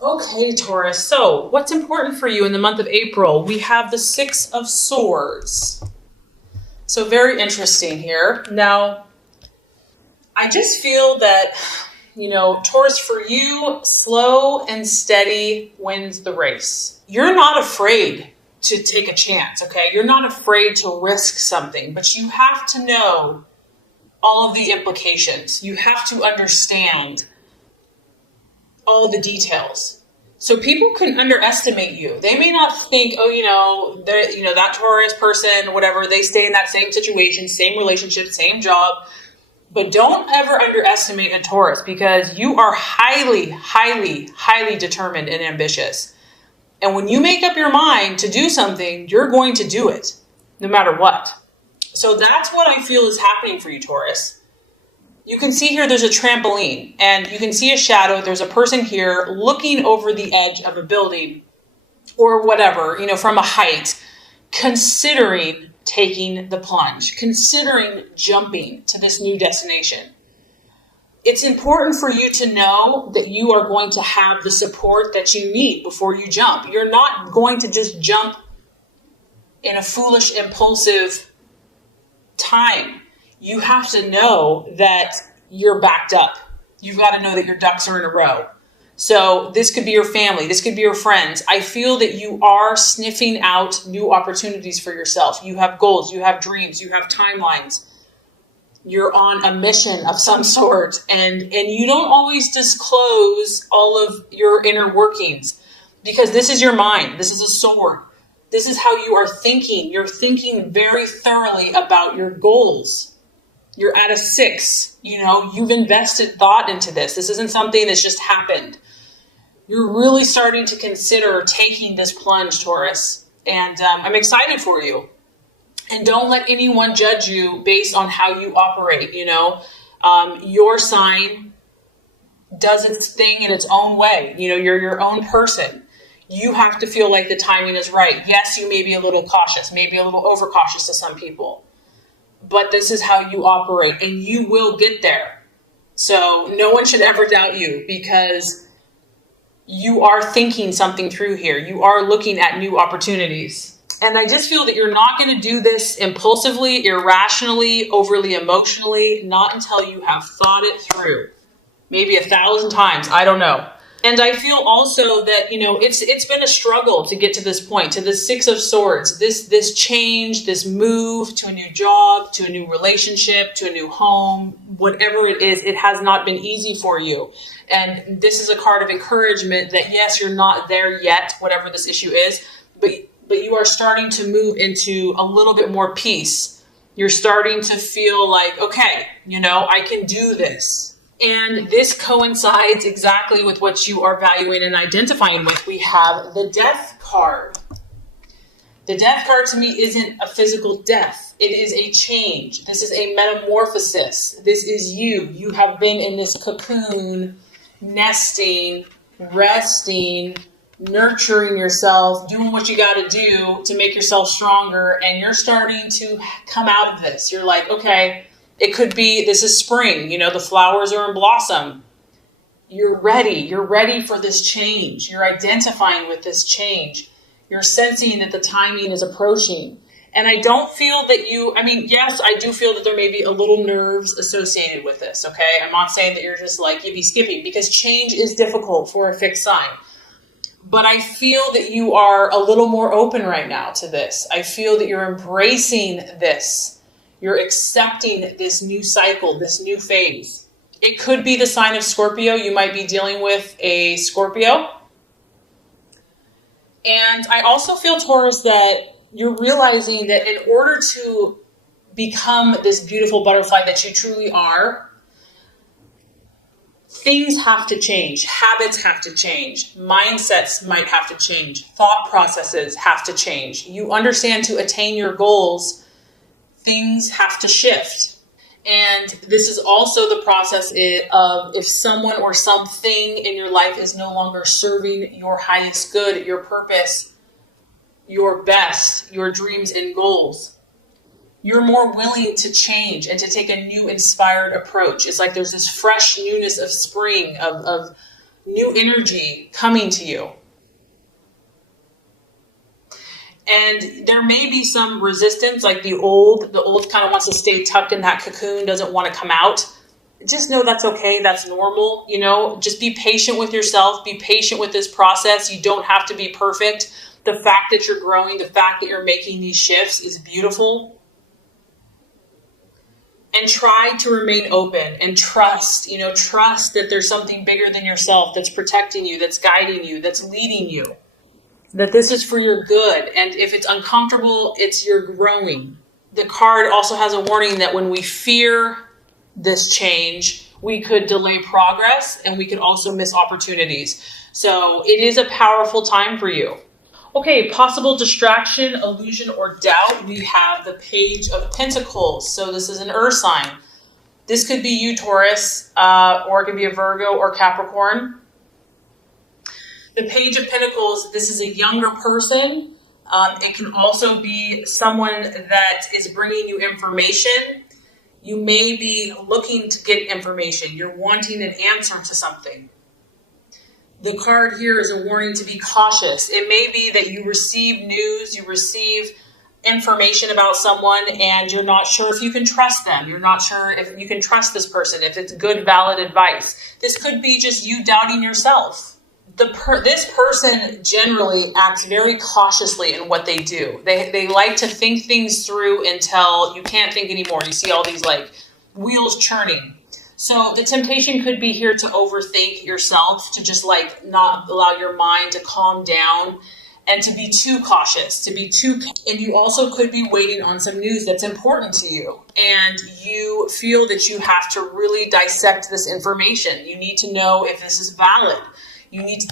Okay, Taurus. So, what's important for you in the month of April? We have the Six of Swords. So, very interesting here. Now, I just feel that, Taurus, for you, slow and steady wins the race. You're not afraid to take a chance, okay? You're not afraid to risk something, but you have to know all of the implications. You have to understand all the details. So people can underestimate you. They may not think, that Taurus person, whatever, they stay in that same situation, same relationship, same job. But don't ever underestimate a Taurus because you are highly, highly, highly determined and ambitious. And when you make up your mind to do something, you're going to do it no matter what. So that's what I feel is happening for you, Taurus. You can see here there's a trampoline and you can see a shadow. There's a person here looking over the edge of a building or whatever, from a height, considering taking the plunge, considering jumping to this new destination. It's important for you to know that you are going to have the support that you need before you jump. You're not going to just jump in a foolish, impulsive time. You have to know that you're backed up. You've got to know that your ducks are in a row. So this could be your family. This could be your friends. I feel that you are sniffing out new opportunities for yourself. You have goals, you have dreams, you have timelines. You're on a mission of some sort, and you don't always disclose all of your inner workings because this is your mind. This is a sword. This is how you are thinking. You're thinking very thoroughly about your goals. You're at a 6. You've invested thought into this. This isn't something that's just happened. You're really starting to consider taking this plunge, Taurus. And I'm excited for you. And don't let anyone judge you based on how you operate. Your sign does its thing in its own way. You're your own person. You have to feel like the timing is right. Yes, you may be a little cautious, maybe a little overcautious to some people. But this is how you operate and you will get there. So no one should ever doubt you because you are thinking something through here. You are looking at new opportunities. And I just feel that you're not going to do this impulsively, irrationally, overly emotionally, not until you have thought it through. Maybe 1,000 times. I don't know. And I feel also that, it's been a struggle to get to this point, to the 6 of Swords, this change, this move to a new job, to a new relationship, to a new home, whatever it is, it has not been easy for you. And this is a card of encouragement that, yes, you're not there yet, whatever this issue is, but you are starting to move into a little bit more peace. You're starting to feel like, okay, I can do this. And this coincides exactly with what you are valuing and identifying with. We have the Death card. The Death card to me isn't a physical death. It is a change. This is a metamorphosis. This is you. You have been in this cocoon, nesting, resting, nurturing yourself, doing what you got to do to make yourself stronger. And you're starting to come out of this. You're like, okay, it could be, this is spring, the flowers are in blossom. You're ready for this change. You're identifying with this change. You're sensing that the timing is approaching. And I don't feel that yes, I do feel that there may be a little nerves associated with this, okay? I'm not saying that you're just like yippee skippy because change is difficult for a fixed sign. But I feel that you are a little more open right now to this. I feel that you're embracing this. You're accepting this new cycle, this new phase. It could be the sign of Scorpio. You might be dealing with a Scorpio. And I also feel, Taurus, that you're realizing that in order to become this beautiful butterfly that you truly are, things have to change. Habits have to change. Mindsets might have to change. Thought processes have to change. You understand to attain your goals, things have to shift. And this is also the process of if someone or something in your life is no longer serving your highest good, your purpose, your best, your dreams and goals, you're more willing to change and to take a new inspired approach. It's like there's this fresh newness of spring, of new energy coming to you. And there may be some resistance, like the old kind of wants to stay tucked in that cocoon, doesn't want to come out. Just know that's okay. That's normal. Just be patient with yourself. Be patient with this process. You don't have to be perfect. The fact that you're growing, the fact that you're making these shifts is beautiful. And try to remain open and trust that there's something bigger than yourself that's protecting you, that's guiding you, that's leading you. That this is for your good. And if it's uncomfortable, it's you're growing. The card also has a warning that when we fear this change, we could delay progress and we could also miss opportunities. So it is a powerful time for you. Okay, possible distraction, illusion, or doubt. We have the Page of Pentacles. So this is an earth sign. This could be you, Taurus, or it could be a Virgo or Capricorn. The Page of Pentacles, this is a younger person. It can also be someone that is bringing you information. You may be looking to get information. You're wanting an answer to something. The card here is a warning to be cautious. It may be that you receive news, you receive information about someone, and you're not sure if you can trust them. You're not sure if you can trust this person, if it's good, valid advice. This could be just you doubting yourself. This person generally acts very cautiously in what they do. They like to think things through until you can't think anymore. You see all these like wheels churning. So the temptation could be here to overthink yourself, to just like not allow your mind to calm down and to be too cautious, and you also could be waiting on some news that's important to you. And you feel that you have to really dissect this information. You need to know if this is valid.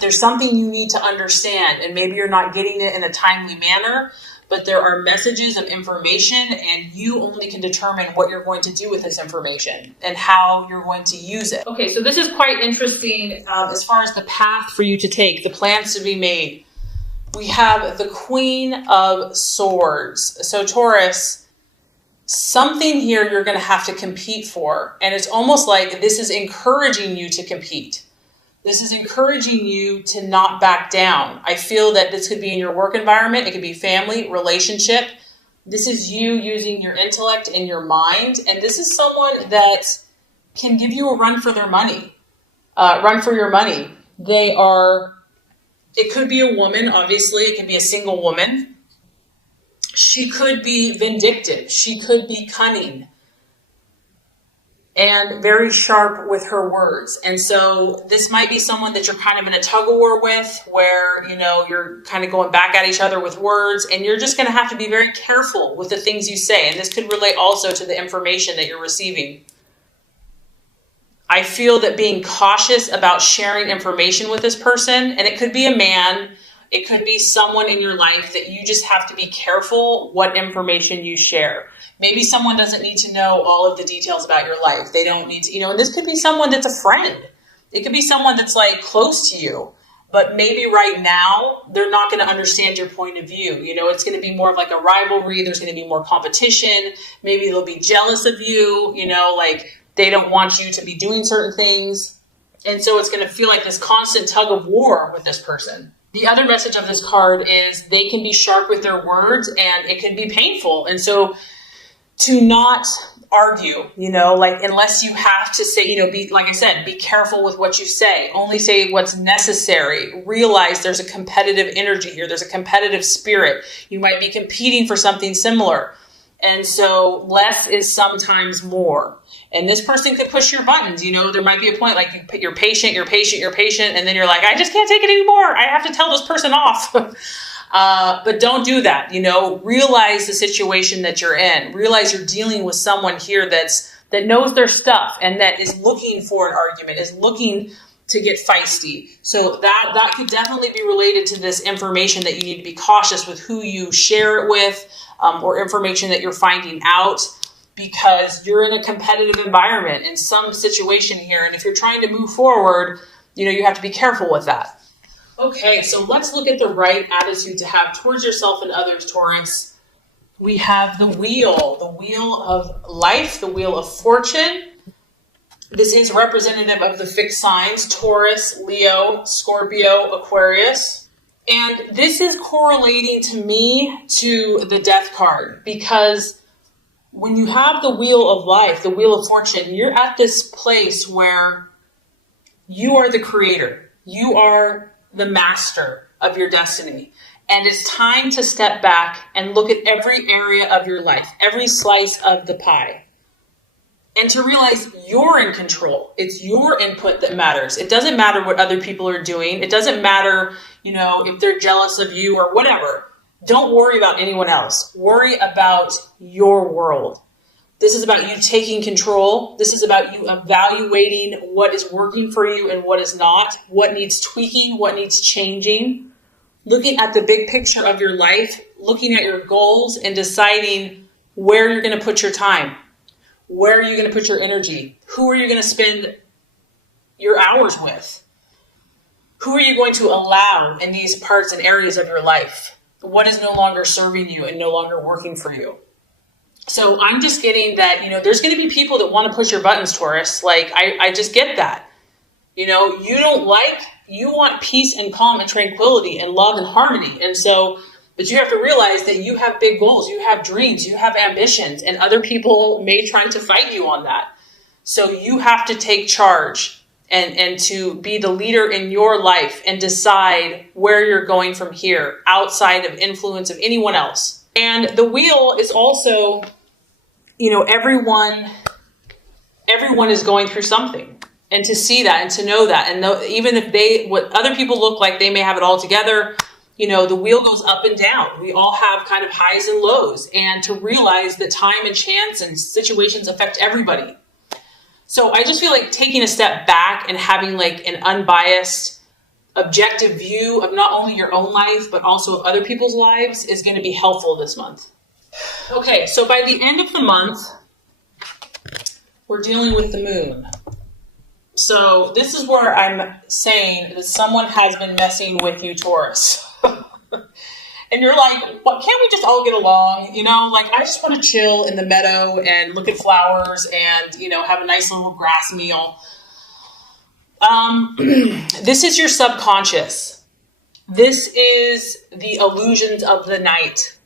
There's something you need to understand, and maybe you're not getting it in a timely manner, but there are messages of information, and you only can determine what you're going to do with this information and how you're going to use it. Okay, so this is quite interesting as far as the path for you to take, the plans to be made. We have the Queen of Swords. So Taurus, something here you're going to have to compete for, and it's almost like this is encouraging you to compete. This is encouraging you to not back down. I feel that this could be in your work environment. It could be family, relationship. This is you using your intellect and your mind. And this is someone that can give you a run for their money. Run for your money. It could be a woman, obviously. It could be a single woman. She could be vindictive. She could be cunning. And very sharp with her words. And so this might be someone that you're kind of in a tug of war with, where, you're kind of going back at each other with words, and you're just going to have to be very careful with the things you say. And this could relate also to the information that you're receiving. I feel that being cautious about sharing information with this person, and it could be a man, it could be someone in your life that you just have to be careful what information you share. Maybe someone doesn't need to know all of the details about your life. They don't need to, and this could be someone that's a friend. It could be someone that's like close to you, but maybe right now they're not going to understand your point of view. It's going to be more of like a rivalry. There's going to be more competition. Maybe they'll be jealous of you, like they don't want you to be doing certain things. And so it's going to feel like this constant tug of war with this person. The other message of this card is they can be sharp with their words, and it can be painful. And so to not argue, unless you have to say, like I said, be careful with what you say. Only say what's necessary. Realize there's a competitive energy here. There's a competitive spirit. You might be competing for something similar. And so less is sometimes more. And this person could push your buttons. There might be a point like you're patient, and then you're like, I just can't take it anymore. I have to tell this person off. But don't do that. Realize the situation that you're in. Realize you're dealing with someone here that knows their stuff and that is looking for an argument, is looking to get feisty. So that could definitely be related to this information that you need to be cautious with who you share it with, or information that you're finding out, because you're in a competitive environment in some situation here. And if you're trying to move forward, you have to be careful with that. Okay, so let's look at the right attitude to have towards yourself and others, Taurus. We have the wheel of life, the wheel of fortune. This is representative of the fixed signs, Taurus, Leo, Scorpio, Aquarius. And this is correlating to me to the death card, because when you have the wheel of life, the wheel of fortune, you're at this place where you are the creator. You are the master of your destiny. And it's time to step back and look at every area of your life, every slice of the pie, and to realize you're in control. It's your input that matters. It doesn't matter what other people are doing. It doesn't matter, if they're jealous of you or whatever. Don't worry about anyone else. Worry about your world. This is about you taking control. This is about you evaluating what is working for you and what is not, what needs tweaking, what needs changing, looking at the big picture of your life, looking at your goals and deciding where you're going to put your time. Where are you going to put your energy? Who are you going to spend your hours with? Who are you going to allow in these parts and areas of your life? What is no longer serving you and no longer working for you? So I'm just getting that, there's going to be people that want to push your buttons, Taurus. Like, I just get that. You want peace and calm and tranquility and love and harmony. And so, but you have to realize that you have big goals, you have dreams, you have ambitions, and other people may try to fight you on that. So you have to take charge and to be the leader in your life and decide where you're going from here, outside of influence of anyone else. And the wheel is also, everyone is going through something. And to see that and to know that, and even if what other people look like, they may have it all together, the wheel goes up and down. We all have kind of highs and lows, and to realize that time and chance and situations affect everybody. So I just feel like taking a step back and having like an unbiased, objective view of not only your own life, but also of other people's lives is going to be helpful this month. Okay, so by the end of the month, we're dealing with the moon. So this is where I'm saying that someone has been messing with you, Taurus. And you're like, well, can't we just all get along? I just want to chill in the meadow and look at flowers and, have a nice little grass meal. This is your subconscious. This is the illusions of the night.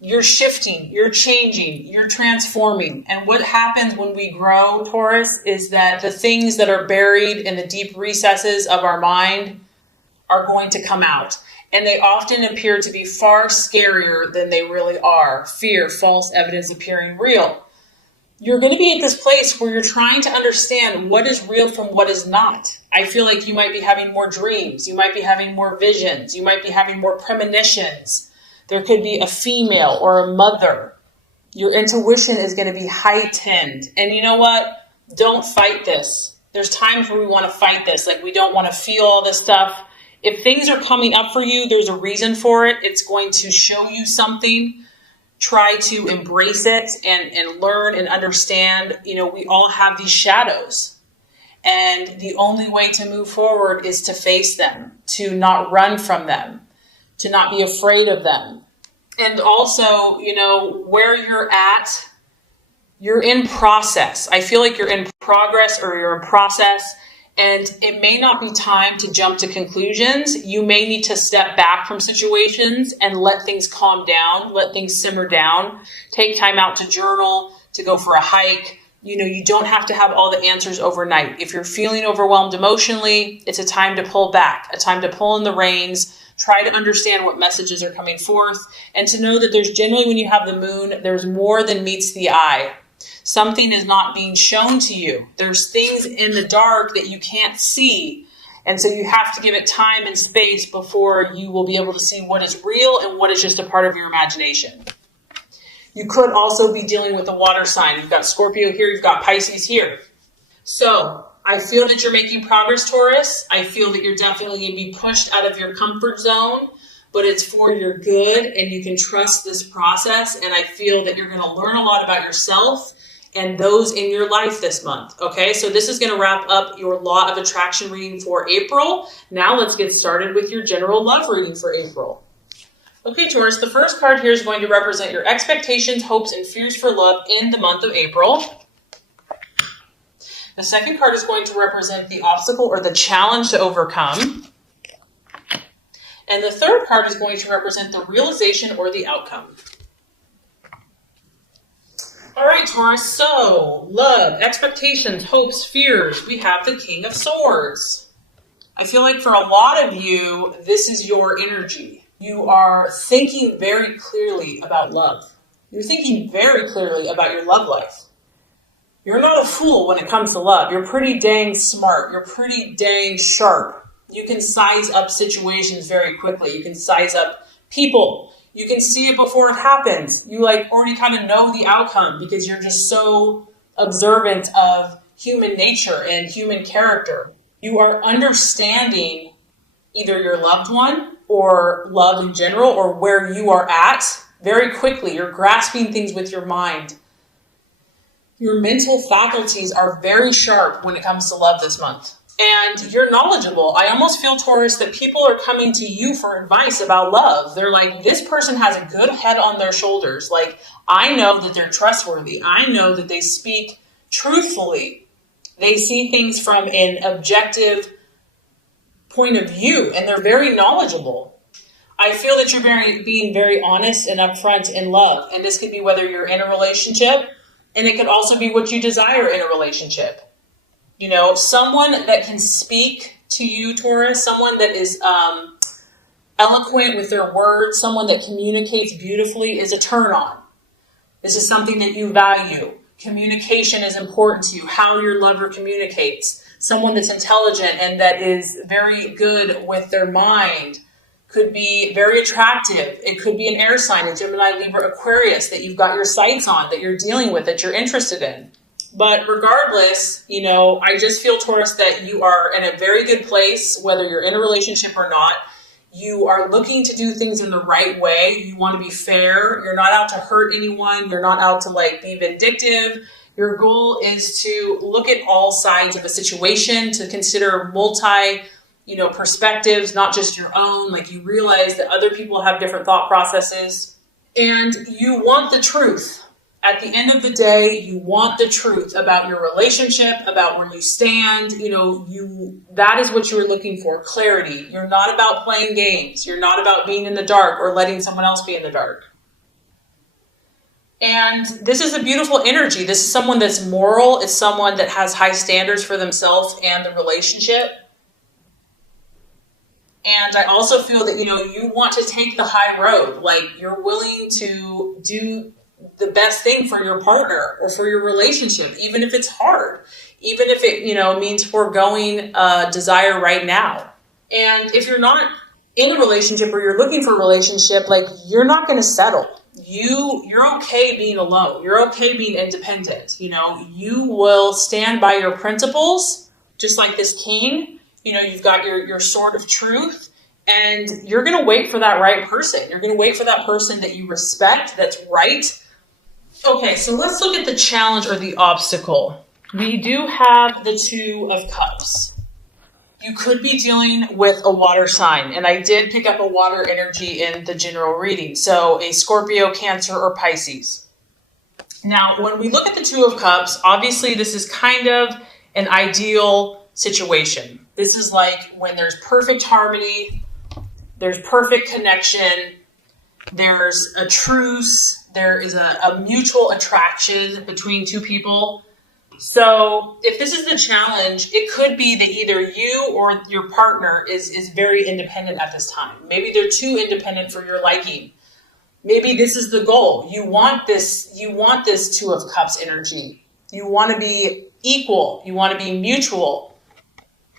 You're shifting, you're changing, you're transforming. And what happens when we grow, Taurus, is that the things that are buried in the deep recesses of our mind are going to come out. And they often appear to be far scarier than they really are. Fear, false evidence appearing real. You're going to be at this place where you're trying to understand what is real from what is not. I feel like you might be having more dreams. You might be having more visions. You might be having more premonitions. There could be a female or a mother. Your intuition is going to be heightened. And you know what? Don't fight this. There's times where we want to fight this. Like, we don't want to feel all this stuff. If things are coming up for you, there's a reason for it. It's going to show you something. Try to embrace it and learn and understand. We all have these shadows. And the only way to move forward is to face them, to not run from them, to not be afraid of them. And also, where you're at, you're in process. I feel like you're in progress or you're in process. And it may not be time to jump to conclusions. You may need to step back from situations and let things calm down, let things simmer down, take time out to journal, to go for a hike. You don't have to have all the answers overnight. If you're feeling overwhelmed emotionally, it's a time to pull back, a time to pull in the reins, try to understand what messages are coming forth, and to know that there's generally, when you have the moon, there's more than meets the eye. Something is not being shown to you. There's things in the dark that you can't see. And so you have to give it time and space before you will be able to see what is real and what is just a part of your imagination. You could also be dealing with a water sign. You've got Scorpio here, you've got Pisces here. So I feel that you're making progress, Taurus. I feel that you're definitely going to be pushed out of your comfort zone, but it's for your good and you can trust this process. And I feel that you're going to learn a lot about yourself and those in your life this month. Okay, so this is going to wrap up your Law of Attraction reading for April. Now let's get started with your general love reading for April. Okay, Taurus, the first card here is going to represent your expectations, hopes, and fears for love in the month of April. The second card is going to represent the obstacle or the challenge to overcome. And the third card is going to represent the realization or the outcome. All right, Taurus, so love, expectations, hopes, fears. We have the King of Swords. I feel like for a lot of you, this is your energy. You are thinking very clearly about love. You're thinking very clearly about your love life. You're not a fool when it comes to love. You're pretty dang smart. You're pretty dang sharp. You can size up situations very quickly. You can size up people. You can see it before it happens. You already kind of know the outcome because you're just so observant of human nature and human character. You are understanding either your loved one or love in general or where you are at very quickly. You're grasping things with your mind. Your mental faculties are very sharp when it comes to love this month. And you're knowledgeable. I almost feel, Taurus, that people are coming to you for advice about love. They're like, this person has a good head on their shoulders. Like, I know that they're trustworthy. I know that they speak truthfully. They see things from an objective point of view, and they're very knowledgeable. I feel that you're being very honest and upfront in love. And this could be whether you're in a relationship, and it could also be what you desire in a relationship. You know, someone that can speak to you, Taurus, someone that is eloquent with their words, someone that communicates beautifully is a turn on. This is something that you value. Communication is important to you, how your lover communicates. Someone that's intelligent and that is very good with their mind could be very attractive. It could be an air sign, a Gemini, Libra, Aquarius that you've got your sights on, that you're dealing with, that you're interested in. But regardless, you know, I just feel, Taurus, that you are in a very good place, whether you're in a relationship or not. You are looking to do things in the right way. You want to be fair. You're not out to hurt anyone. You're not out to be vindictive. Your goal is to look at all sides of a situation, to consider perspectives, not just your own. Like, you realize that other people have different thought processes, and you want the truth. At the end of the day, you want the truth about your relationship, about where you stand. That is what you're looking for, clarity. You're not about playing games. You're not about being in the dark or letting someone else be in the dark. And this is a beautiful energy. This is someone that's moral. It's someone that has high standards for themselves and the relationship. And I also feel that, you want to take the high road. Like, you're willing to do the best thing for your partner or for your relationship, even if it's hard, even if it, means foregoing desire right now. And if you're not in a relationship or you're looking for a relationship, you're not going to settle. You're okay being alone. You're okay being independent. You will stand by your principles, just like this king. You've got your sword of truth, and you're going to wait for that right person. You're going to wait for that person that you respect, that's right. Okay, so let's look at the challenge or the obstacle. We do have the Two of Cups. You could be dealing with a water sign, and I did pick up a water energy in the general reading. So a Scorpio, Cancer, or Pisces. Now, when we look at the Two of Cups, obviously this is kind of an ideal situation. This is like when there's perfect harmony, there's perfect connection, there's a truce, there is a mutual attraction between two people. So if this is the challenge, it could be that either you or your partner is very independent at this time. Maybe they're too independent for your liking. Maybe this is the goal. You want this Two of Cups energy. You want to be equal. You want to be mutual.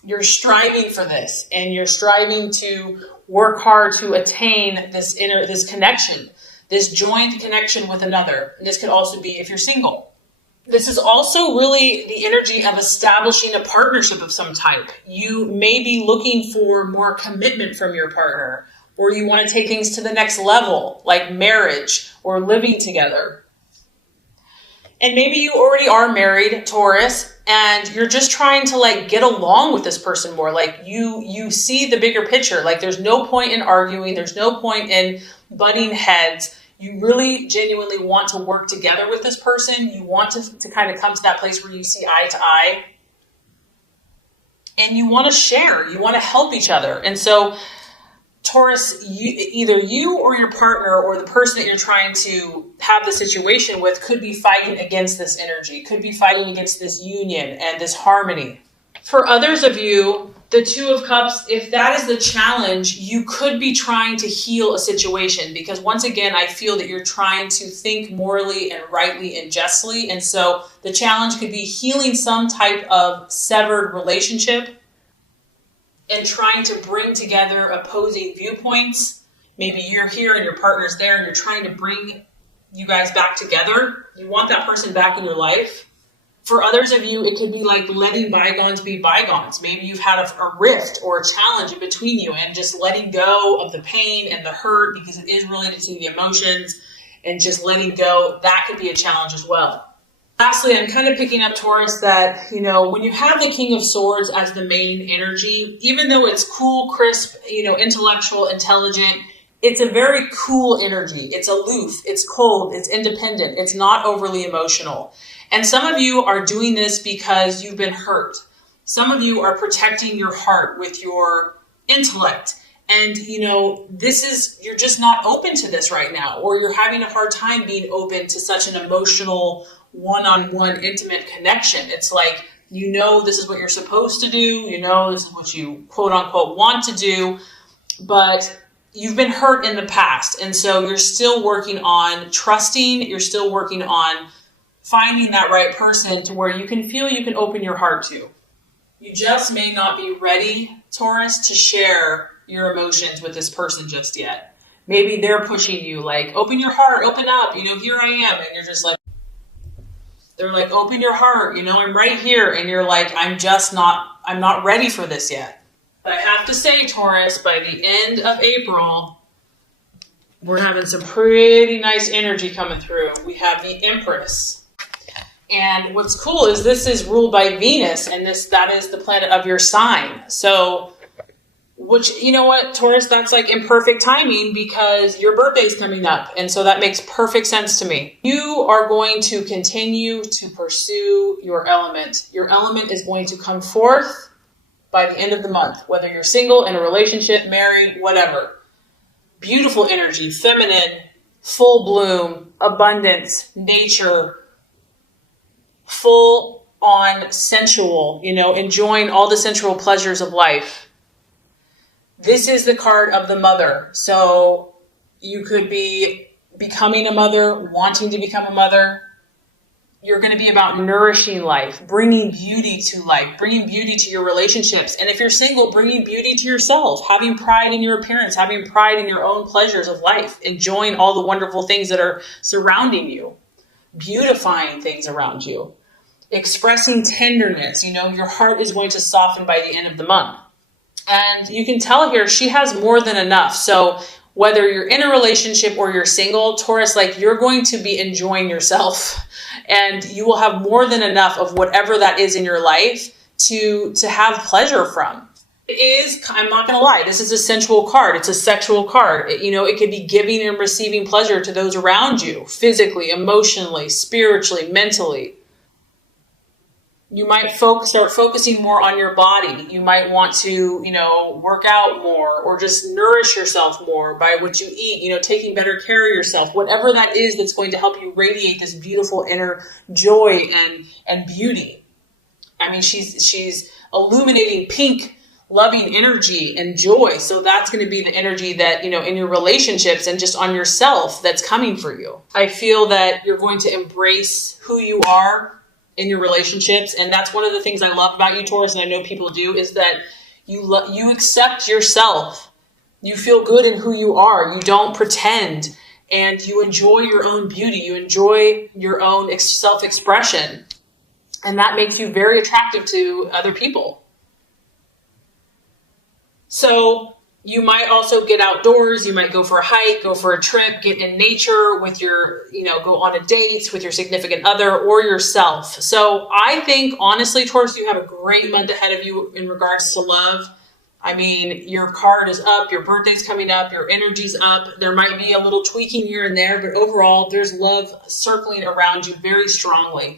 You're striving for this, and you're striving to work hard to attain this connection, this joined connection with another. And this could also be if you're single. This is also really the energy of establishing a partnership of some type. You may be looking for more commitment from your partner, or you want to take things to the next level, like marriage or living together. And maybe you already are married, Taurus, and you're just trying to get along with this person more. You see the bigger picture. There's no point in arguing. There's no point in butting heads. You really genuinely want to work together with this person. You want to kind of come to that place where you see eye to eye. and you want to share, you want to help each other. And so Taurus, either you or your partner or the person that you're trying to have the situation with could be fighting against this energy, could be fighting against this union and this harmony. For others of you, the Two of Cups, if that is the challenge, you could be trying to heal a situation, because once again, I feel that you're trying to think morally and rightly and justly. And so the challenge could be healing some type of severed relationship and trying to bring together opposing viewpoints. Maybe you're here and your partner's there and you're trying to bring you guys back together. You want that person back in your life. For others of you, it could be like letting bygones be bygones. Maybe you've had a rift or a challenge in between you, and just letting go of the pain and the hurt, because it is related to the emotions, and just letting go, that could be a challenge as well. Lastly, I'm kind of picking up, Taurus, that, when you have the King of Swords as the main energy, even though it's cool, crisp, intellectual, intelligent, it's a very cool energy. It's aloof, it's cold, it's independent, it's not overly emotional. And some of you are doing this because you've been hurt. Some of you are protecting your heart with your intellect. And, you're just not open to this right now, or you're having a hard time being open to such an emotional, one-on-one intimate connection. It's like, this is what you're supposed to do. This is what you quote unquote want to do, but you've been hurt in the past. And so you're still working on trusting. You're still working on finding that right person to where you can feel you can open your heart to. You just may not be ready, Taurus, to share your emotions with this person just yet. Maybe they're pushing you like, open your heart, open up, here I am. And you're just like, they're like, open your heart, I'm right here. And you're like, I'm not ready for this yet. But I have to say, Taurus, by the end of April, we're having some pretty nice energy coming through. We have the Empress. And what's cool is this is ruled by Venus, and that is the planet of your sign. So, which, Taurus, that's like imperfect timing because your birthday's coming up. And so that makes perfect sense to me. You are going to continue to pursue your element. Your element is going to come forth by the end of the month, whether you're single, in a relationship, married, whatever. Beautiful energy, feminine, full bloom, abundance, nature, full on sensual, enjoying all the sensual pleasures of life. This is the card of the mother. So you could be becoming a mother, wanting to become a mother. You're going to be about nourishing life, bringing beauty to life, bringing beauty to your relationships. And if you're single, bringing beauty to yourself, having pride in your appearance, having pride in your own pleasures of life, enjoying all the wonderful things that are surrounding you, beautifying things around you, expressing tenderness. Your heart is going to soften by the end of the month. And you can tell here, she has more than enough. So whether you're in a relationship or you're single, Taurus, you're going to be enjoying yourself, and you will have more than enough of whatever that is in your life to have pleasure from. It is, I'm not going to lie, this is a sensual card. It's a sexual card. It could be giving and receiving pleasure to those around you, physically, emotionally, spiritually, mentally. You might start focusing more on your body. You might want to, work out more, or just nourish yourself more by what you eat, taking better care of yourself, whatever that is that's going to help you radiate this beautiful inner joy and beauty. I mean, she's illuminating pink, loving energy and joy. So that's going to be the energy that, in your relationships and just on yourself that's coming for you. I feel that you're going to embrace who you are in your relationships. And that's one of the things I love about you, Taurus, and I know people do, is that you accept yourself. You feel good in who you are. You don't pretend, and you enjoy your own beauty. You enjoy your own self-expression. And that makes you very attractive to other people. So you might also get outdoors. You might go for a hike, go for a trip, get in nature with your, go on a date with your significant other or yourself. So I think, honestly, Taurus, you have a great month ahead of you in regards to love. I mean, your card is up, your birthday's coming up, your energy's up. There might be a little tweaking here and there, but overall, there's love circling around you very strongly.